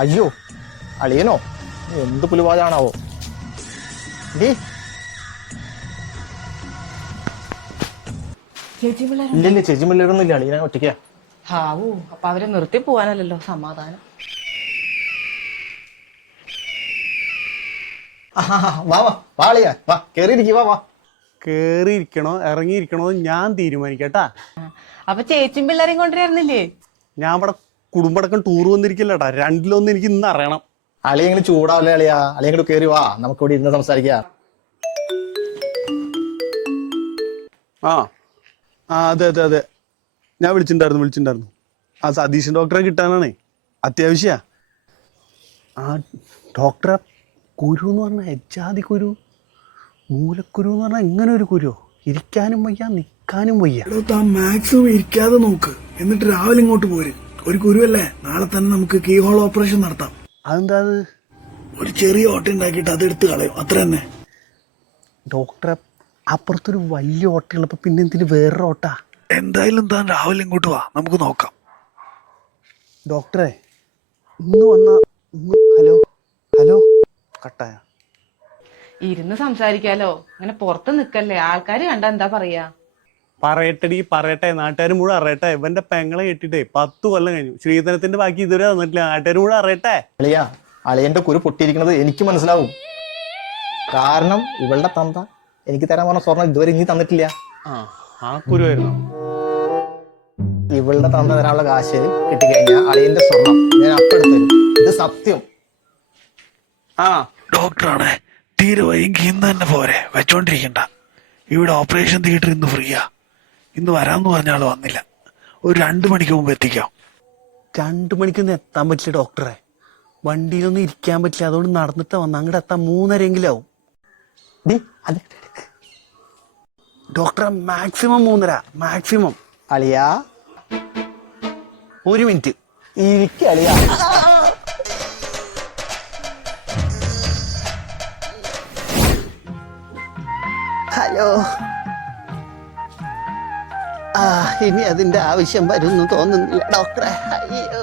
അയ്യോ അളിയനോ? എന്ത് പുലിവാലാണാവോ? ഡീ ചേച്ചി പിള്ളേർ ഇല്ലില്ല, ചേച്ചി പിള്ളേരൊന്നും ഇല്ല, അളിയനെ ഒറ്റയ്ക്കാ. ഹാവൂ, അപ്പൊ അവരെ നിർത്തി പോവാനല്ലല്ലോ സമാധാനം. വാ വാ വാ അളിയാ, വാ കേറിയിരിക്കും, വാ വാ. കേറിയിരിക്കണോ ഇറങ്ങിയിരിക്കണോ ഞാൻ തീരുമാനിക്കട്ടാ. അപ്പൊ ചേച്ചിയും പിള്ളേരെയും കൊണ്ടുവരുന്നില്ലേ? ഞാൻ ഇവിടെ കുടുംബടക്കം ടൂർ വന്നിരിക്കില്ലട്ടാ. രണ്ടിലൊന്നും എനിക്ക് ഇന്ന് അറിയണം. അളിയെങ്കിലും ചൂടാവല്ലേ അളിയാ, അളിയെങ്കിലും കേറി വാ, നമുക്ക് ഇവിടെ ഇരുന്ന് സംസാരിക്കാം. ആ ആ അതെ അതെ അതെ, ഞാൻ വിളിച്ചിട്ടുണ്ടായിരുന്നു. ആ സതീശൻ ഡോക്ടറെ കിട്ടാനാണേ, അത്യാവശ്യ. ആ ഡോക്ടറെ കുരു എന്ന് പറഞ്ഞാൽ എജാതി കുരു, മൂലക്കുരു എന്ന് പറഞ്ഞാൽ ഇങ്ങനെ ഒരു കുരു, ഇരിക്കാനും വയ്യ നിൽക്കാനും വയ്യ. മാക്സിമം ഇരിക്കാതെ നോക്ക്, എന്നിട്ട് രാവിലെ ഇങ്ങോട്ട് പോര്. ഒരു കുരുവല്ലേ, നാളെ തന്നെ നമുക്ക് കീ ഹോൾ ഓപ്പറേഷൻ നടത്താം. അതെന്താ അത്? ഒരു ചെറിയ ഓട്ട ഉണ്ടാക്കിയിട്ട് അത് എടുത്ത് കളയും, അത്ര തന്നെ. ഡോക്ടറെ അപ്പുറത്തൊരു വലിയ ഓട്ടയുള്ളപ്പോ പിന്നെ എന്തിന് വേറൊരു ഓട്ട? എന്തായാലും താൻ രാവിലെ ഇങ്ങോട്ട് വാ, നമുക്ക് നോക്കാം. ഡോക്ടറെ ഇന്ന് വന്ന ഹലോ ഹലോ കട്ടായ. ഇരുന്ന് സംസാരിക്കാലോ, അങ്ങനെ പുറത്ത് നിക്കല്ലേ, ആൾക്കാര് കണ്ട എന്താ പറയാ? പറയട്ടെ, നാട്ടുകാർ മുഴുവൻ അറിയട്ടെ. ഇവന്റെ പെങ്ങളെ കെട്ടിട്ടേ 10 കൊല്ലം കഴിഞ്ഞു. ശ്രീധരത്തിന്റെ ബാക്കി ഇതുവരെ തന്നിട്ടില്ല. നാട്ടുകാർ മുഴുവൻ അറിയട്ടെ. അളിയാ, അളിയന്റെ കുരു പൊട്ടിയിരിക്കുന്നത് എനിക്ക് മനസ്സിലാവും. കാരണം ഇവളുടെ തന്ത എനിക്ക് തരാൻ പറഞ്ഞ സ്വർണം ഇതുവരെ ഇനി തന്നിട്ടില്ല. ആ കുരുവായിരുന്നു. ഇവളുടെ തന്ത തരാനുള്ള കാശ് കിട്ടിക്കഴിഞ്ഞാൽ അളിയന്റെ സ്വർണം ഞാൻ അപ്പെടുത്തു തരും. ഇത് സത്യം. ഡോക്ടറാണേ, തീരെ വൈകി ഇന്ന് തന്നെ പോരെ, വെച്ചോണ്ടിരിക്കണ്ട. ഇവിടെ ഓപ്പറേഷൻ തിയേറ്റർ ഇന്ന് ഫ്രീയാ. ഇന്ന് വരാമെന്ന് പറഞ്ഞാൽ വന്നില്ല. ഒരു 2 മണിക്ക് മുമ്പ് എത്തിക്കാം. 2 മണിക്കൊന്നും എത്താൻ പറ്റില്ല ഡോക്ടറെ. വണ്ടിയിലൊന്നും ഇരിക്കാൻ പറ്റില്ല. അതുകൊണ്ട് നടന്നിട്ട് വന്ന അങ്ങോട്ട് എത്താൻ 3:30 ആവും. ഡോക്ടറെ മാക്സിമം 3:30, മാക്സിമം. അളിയാ 1 മിനിറ്റ് ഇരിക്ക അളിയാ. ഹലോ. ഇനി അതിന്റെ ആവശ്യം വരുന്നു തോന്നുന്നില്ല ഡോക്ടറെ. അയ്യോ.